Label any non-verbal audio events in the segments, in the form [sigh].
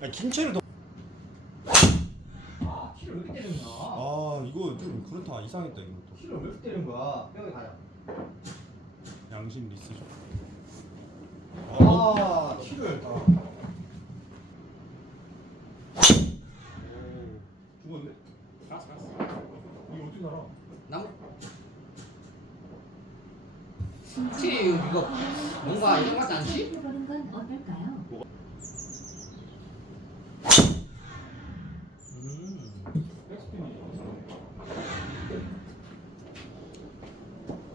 아니 긴 채를 더. 아 키를 왜 이렇게 때리는 거야? 아 이거 좀 그렇다 이상했다 이것도. 키를 왜 이렇게 때리는 거야? 뼈에 가자. 양심 리스죠. 아 키를 다. 죽었네. 알았어 알았어. 이거 어떻게 살아? 나무. 키 이거 뭔가 같지 않지? 해보는 건 어떨까요? 음. 백스핀이.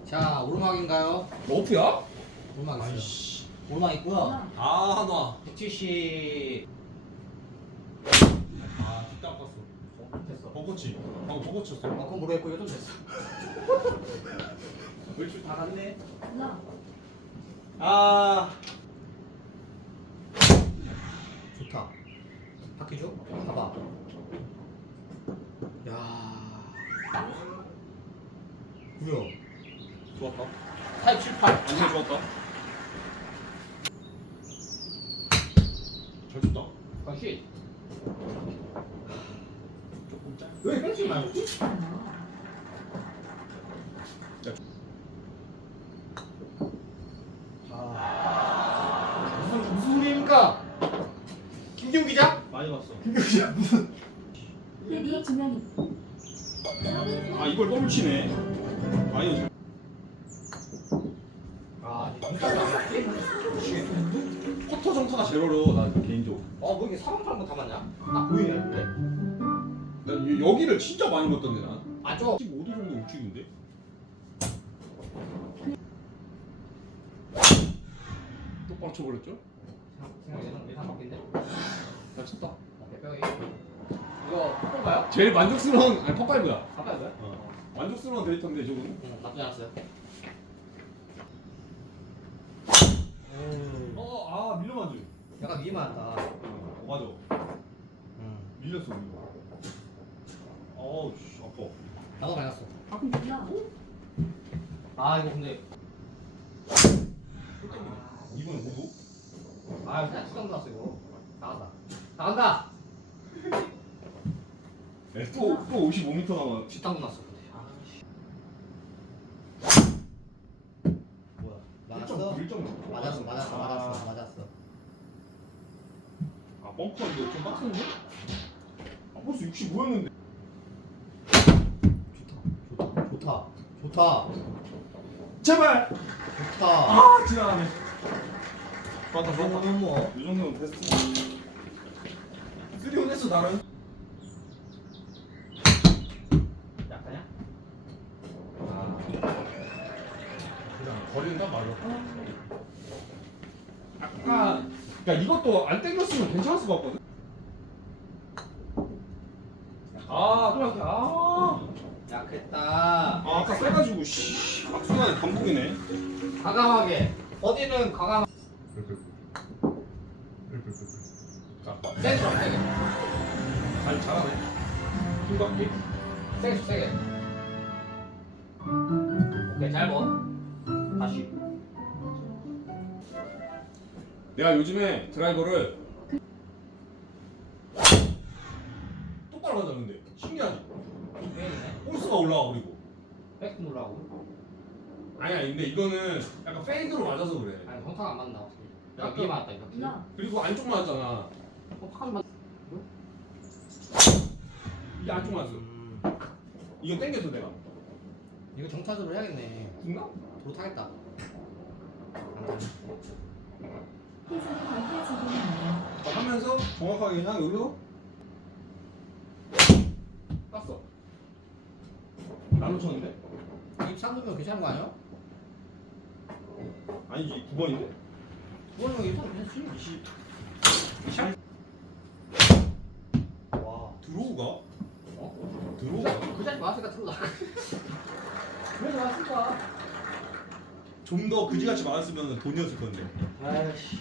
자 오르막인가요? 러프야? 오르막 있어요. 아이씨. 오르막 있고요. 아 놔. 백투씨 아 뒷땅 꿨어. 됐어. 벚꽃이. 방금 벚꽃 쳤어. 아, 그건 모르겠고 이거 좀 됐어. [laughs] 물줄 다 갔네. 러 아. 좋다. 바퀴죠? 봐봐. 야. 뭐야? 좋았다. 타입 78. 완전 좋았다. 잘 쳤다. 다시. 조금 짧. 왜 펜싱 말고? 아. 무슨 무슨 소리입니까? 김경 기자? 많이 봤어. 김경 기자 무슨? 헤디 주명이 아 이걸 더블 치네. 아니 커터 정타가 제일 어려워 나 개인적으로. 어, 뭐 이게 사방팔방 다 맞냐? 나 보이네, 근데. 나 여- 여기를 진짜 많이 먹던데 난. 아, 저 15도 정도 우측인데. 똑바로 쳐버렸죠? 생각 예상 예상 바뀐데. 잘 쳤다. 오케이, 뼈이. 이거 뽀뽀인가요? 제일 만족스러운 아니 팝파이브야. 아빠 이거요? 어. 만족스러운 데이터인데 저거는. 응, 나쁘지 않았어요. 어, 아 밀려맞지. 약간 위에 맞았다. 어, 맞아. 응. 밀렸어 밀려. 어우 씨 아파. 나도 갈렸어. 러 아, 이거 근데. 이번에 모두? 아, 그냥 수정 나왔어 이거. 나간다. 나간다. 네, 또또 55m 남아. 뒷땅도 났어. 근데. 아, 씨. 뭐야? 맞았어? 1점 맞았어, 맞았어, 맞았어, 맞았어. 아 벙커 이거 좀 빡센데? 아 벌써 65였는데. 좋다, 좋다, 좋다, 좋다, 제발. 좋다. 아 지나가네. 좋았다. 그러면 뭐? 이 정도면 베스트. 쓰리온 했어 나는. 약하냐? 아. 그냥 맞아. 아까 그러니까 이것도 안 땡겼으면 괜찮았을 것 같거든. 아또 이렇게 아. 약했다. 아 아까 세가지고 씨 악순환의 반복이네. 과감하게. 어디는 과감. 세게 좀 세게. 잘 잘하네. 힘받기. 세게 좀 세게. 오케이 잘 봐. 다시. 내가 요즘에 드라이버를 똑바로 가자 근데 신기하지. 페인이네. 홀수가 올라와 그리고. 백스 놀라고. 아니야 근데 이거는 약간 페이드로 맞아서 그래. 아니 정타가 안 맞나 어떻게. 약간- 약간 위에 맞았다 이거. 러 그리고 안쪽 맞았잖아. 어 파까지 맞. 이게 안쪽 맞았어. 음. 이거 땡겨서 내가. 이거 정타적으로 해야겠네. 죽나? 도로 타겠다. 자, 하면서 정확하게 그냥 여기서 땄어. 나로 쳤는데? 이 참으면 괜찮은 거 아니야? 아니지 9번인데? 그거는 이 참으면 괜찮지. 샷? 와. 드로우가? 어? 드로우가? 그 자리 맞았으니까 틀어. [laughs] 그래서 맞았을까? 좀 더 그지같이 많았으면 돈이었을 건데. 아이씨.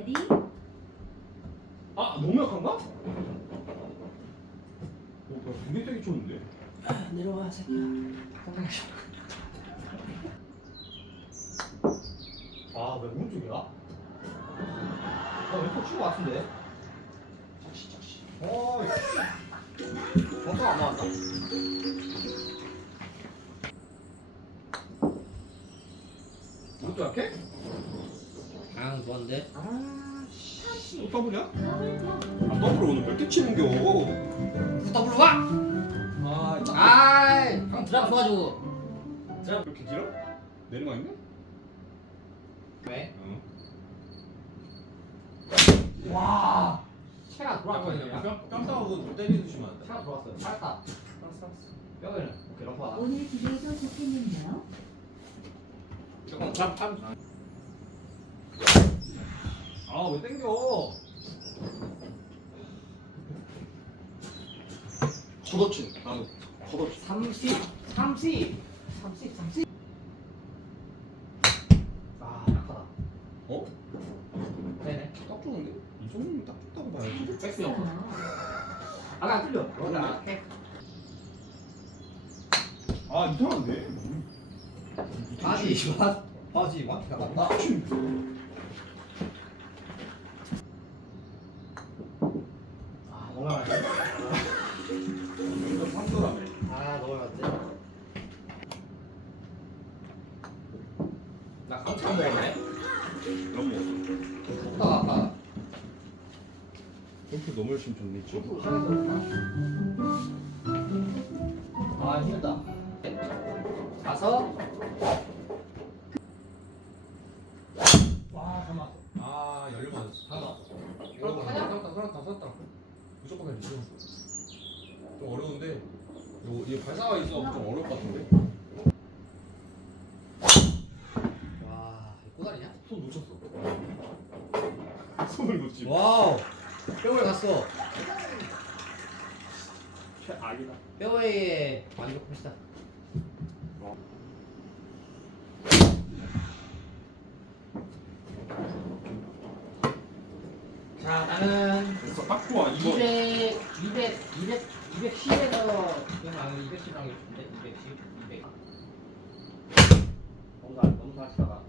레디 아 너무 약한가? 오, 나 되게 세게 쳤는데? 내려와 새끼야. 아왜 오른쪽이야? 아, 왜 벙커 치고 작시. 어. 벙커가 안 맞았다. 이것도 약해? 아 좋았는데 아, 씨. 터치. 또 더블이야? 아 더블 오늘 몇개 치는 겨? 더블 와! 아 딱. 아이 형 드라마 좋아가지고 이렇게 길어? 내리막 있네? 왜? 응. 와. 채가 돌아왔거든요. 깜짝하고 때리듯이 맞다. 채가 돌아왔어요. 살았다. 알았어 알았어. 뼈에는 오케이 하나. 오늘 기대도 좋겠는데요. 잠깐 잠 잠. 아 왜 땡겨? 걷어치. 나도 걷어치. 30, 30, 30, 30. 아, 약하다. 어? 네네. 딱 좋은데? 이 정도면 딱 좋다고 봐야지. 잘 백스 형. 붙였어요. 아, 안 틀려. 나 오케이. 아 이상한데? 바지. 바지. 야, 맞다. 아, 아, 힘들다. 가서. 와, 잠깐만. 아 열려 맞았어. 잠깐만. 그렇다 하냐? 그렇다 그렇다 그렇다. 무조건 해야 되죠. 좀 어려운데 요, 이 발사가 있어 좀 어려울 것 같은데. 와 이거 꼬다리냐? 손 놓쳤어. 손을 놓지. 와우 뼈에 갔어 최악이다. 뼈에 만족합시다 자, 나는 그래서 딱 좋아 이거. 200, 200, 200, 210에서 지금 나는 210이랑 있는데 210, 200. 너무 잘, 너무 잘 치다가.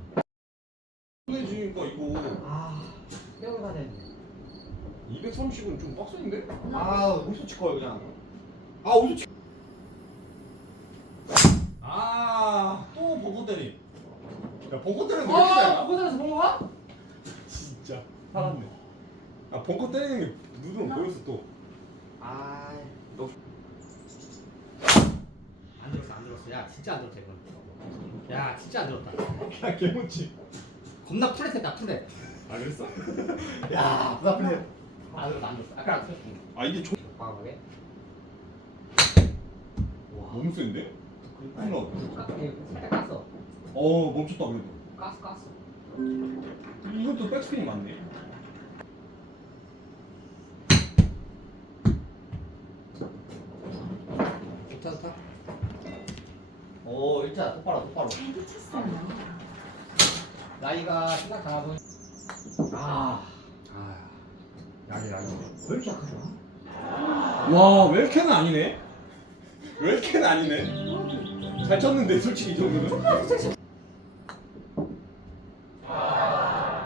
해지니까 이거 아, 가야 되는데. 230은 좀 빡센데? 아, 칠 거야 그냥. 아 어디 치? 아또 벙커 때리. 야 벙커 때리는 거 아, 진짜. 고전에서 본 거야? 진짜. 살았네. 아 벙커 때리는 게 눈으로 보였어 또. 아, 안 들었어 안 들었어 야 진짜 안 들었다 이건 야 진짜 안 들었다 그냥 개못치. 겁나 풀했다 풀해 아 그랬어? [laughs] 야, 부다 풀려. 아, 이거 안 줬어. 아까 안 줬어. 아 이게 좀 과감하게. 와, 너무 센데? 하나. 깎게 살짝 깠어. 어 멈췄다 그래도. 깠어, 깠어. 이것도 백스핀이 맞네. 좋다 좋다 오, 일자 똑바로, 똑바로. 잘 붙였어요. 나이가 생각 잘하고. 아, 아 약이 약이. 왜 이렇게 약하냐? 와 웰캔은 아니네. 웰캔은 아니네. 잘 쳤는데 솔직히 이 정도는.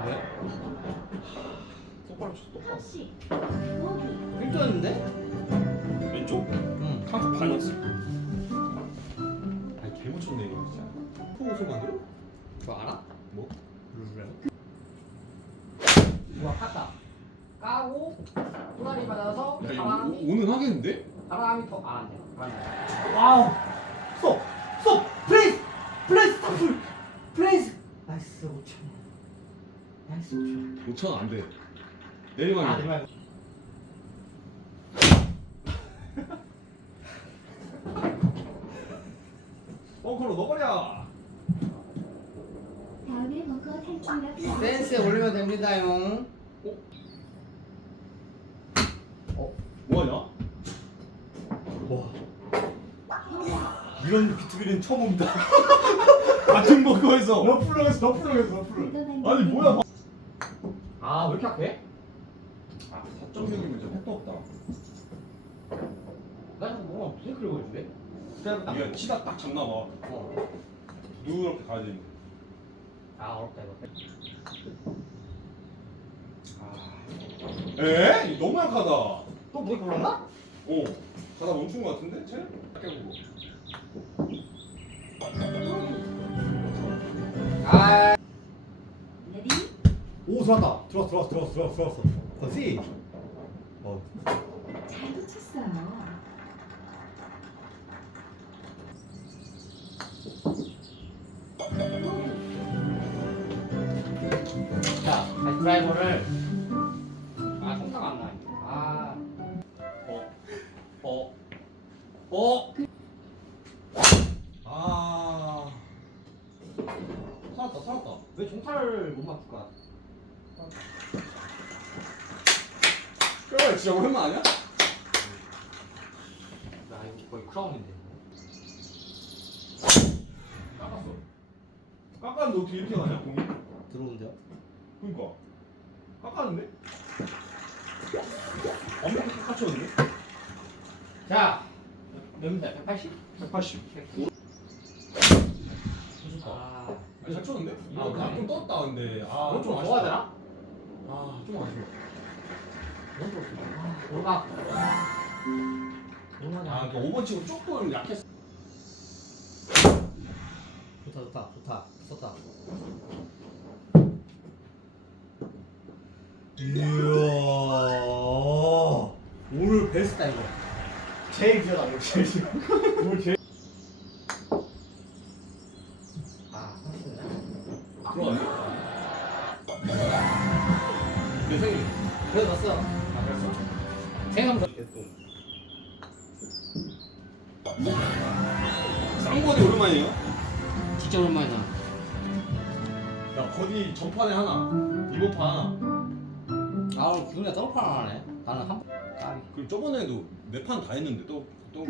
왜? 똑바로 쳤어 똑바로. 터치. 버기. 1도였는데? 왼쪽? 응 한컵 반이었어. 진짜. 포옷을 만들어? 그거 알아? 뭐? 룰루라고? 우와, 깠다. 까고, 또다리 받아서, 야 이거 바람이, 오- 오는 하겠는데? 바람이 더, 아, 안 돼. 바람이. 와우! 스톱! 스톱! 플레이스! 플레이스! 스톱! 플레이스! 나이스, 5천. 나이스, 5천. 5천 안 돼. 내리막이. 아, 내 말. 벙커로 넣어버려. 다음에 벙커 필요하죠. 센스에 올리면 됩니다용 뭐하냐? 와 이런 비투비는 처음 옵니다. [laughs] 같은 벙커에서. 너 풀렁했어, 너 풀렁했어, 너 풀렁. 아니 뭐야? 아, 왜 이렇게 약해? 아 사점적이면 진짜 택도 없다. 나 자꾸 뭔가 브레이크를 보여주 네? 그래갖고 딱. 이게 치다 딱 잡나 봐. 어. 누렇게 가야 되는데. 아, 어렵다, 이거. 아 에? 이거 너무 약하다. 또 물이 불렀나? 어. 가다 멈춘 거 같은데? 쟤? 깨보고. 아 레디 오 들어왔다. 들어왔어 들어왔어 들어왔어 들어왔어 들어왔어. 그렇지. 드라이버를 아 성사가 안 나. 아, 어, 어, 어. 아. 살았다, 살았다. 왜 종타를 못 맞출까? 그래, 진짜 오랜만 아니야? 야, 이거 거의 크라운인데. 깎았어. 깎았는데 어떻게 이렇게 가냐, 공이? 들어온대요? 그니까. 깎았는데? 엄청 깎았었는데? 자, 몇 미터? 180? 180. 아, 아, 잘 쳤는데? 아, 이거 그래? 좀 떴다, 근데. 아, 이건 좀 아쉽다. 되나? 아, 좀 아쉬워. 오르막. 오르막이 아, 그 5번 치고 조금 약했어. 좋다, 좋다, 좋다. 썼다. 이야. 오늘 베스트다 이거. 제일 이거 제일. 오늘 제일. 아. 그래. 아, 그랬어? 생각보다 쌍번이 오랜만이에요? 진짜 오랜만이다. 야, 거기 전판에 하나, 이번 판 하나. 아 기분이 더블 하네. 나는 한 까비. 그리고 저번에도 네 판 다 했는데 또, 또.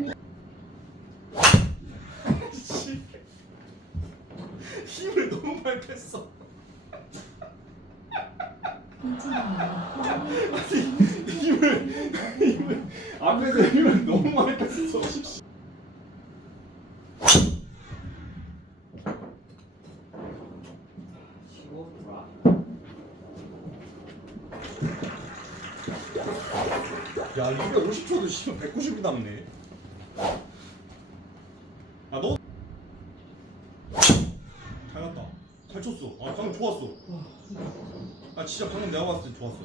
힘을 너무 많이 뺐어. 힘을, 힘을, 앞에서 힘을 너무 많이 뺐어. 치고 돌아. 야, 250초도 씨발 190이 남네. 야, 너. 잘 갔다. 잘 쳤어. 아, 방금 좋았어. 아, 진짜 방금 내가 봤을 때 좋았어.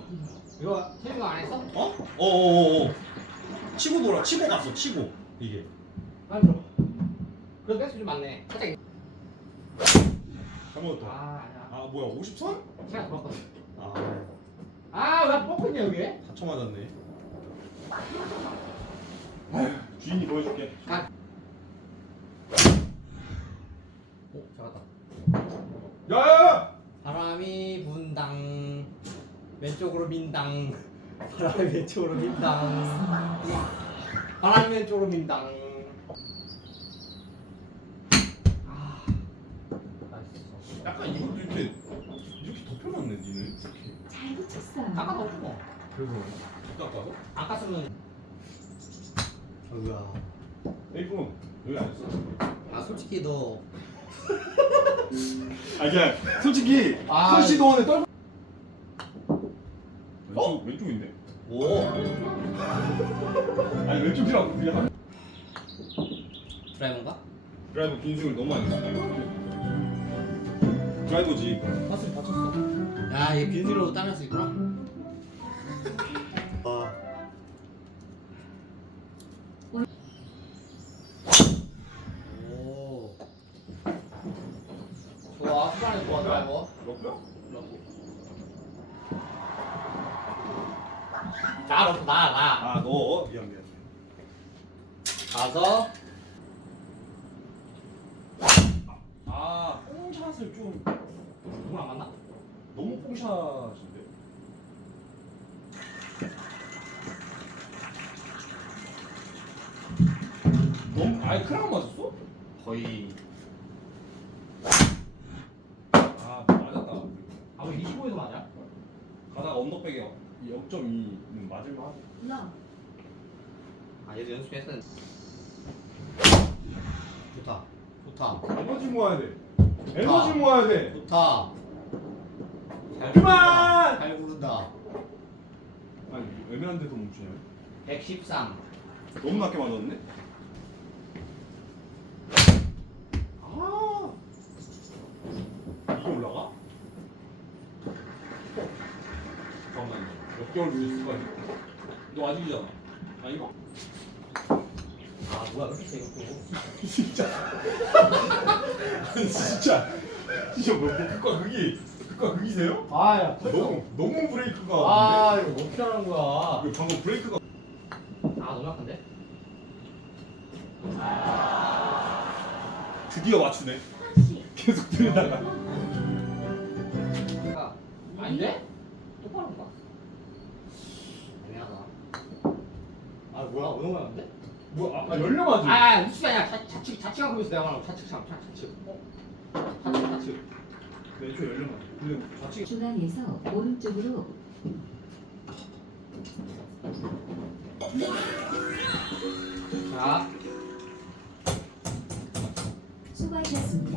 이거 세미가 안 했어? 어? 어어어어. 치고 돌아. 치고 갔어. 치고. 이게. 빨리 들어. 그래도 뺏수 좀 많네. 살짝. 잘못했다. 아. 아, 뭐야, 50선? 시간 들었거든. 아, 아왜 뻑했냐 여기? 다쳐 맞았네. 아휴, 주인이 보여줄게. 가. 오 잡았다. 야, 야, 야! 바람이 분당 왼쪽으로 민당 바람이 왼쪽으로 민당 바람이 왼쪽으로 민당 아 나이스 약간 이것도 이렇게, 이렇게 덮여놨네, 니는. 이렇게. 잘 붙였어요. 아까 너무 뭐 그래서. 뒷 깎아서? 아까 쓰면 어이야. 에이프론, 여기 안 했어. 아 솔직히 너 아 그냥 솔직히 아, 손시도원에 떨 왼쪽 왼쪽인데? 오. 아니 왼쪽이라고 그냥 드라이버인가? 드라이버 빈승을 너무 많이 했어 드라이버지 사슬 다쳤어. 야 이게 빈스로 따낼 수 있구나 뽕샷을 좀 누구 안 맞나? 너무 뽕샷인데? 너무 아예 크랑 맞았어? 거의. 아 맞았다. 아 뭐 25에서 맞아? 가다가 언더백에 0.2는 맞을만 하지 러아 얘도 연습했었는데 좋다. 좋다. 에너지 모아야 돼 에너지 모아야 돼 좋다 잘 그만! 잘 부른다 아 하는데도 멈추냐? 113 너무 낮게 맞았네. 아 이게 올라가? 잠깐만요. 몇 개월 뒤에 수가 있어. 너 아직이잖아. 아닌가? 아 뭐야 왜 이렇게 세 이거 진짜. 아니 진짜. 진짜 뭐 극과 극이 극과 극이세요? 아야 너무 너무 브레이크가. 아 이거 어떻게 하는 거야 아 이거 방금 브레이크가. 너무 약한데? 드디어 맞추네. 계속 들리다가. 아 아닌데? 똑바로 봐 애매하다 아 뭐야 거야 근데? 뭐 아, 열려가지고. 아 우측이 아니야 자, 좌측 좌측하고 있어 내가 말하는 거 좌측 참 좌측 어? 좌측 좌측 네, 애초에 열려가지고. 근데 좌측. 중앙에서 오른쪽으로 자 수고하셨습니다.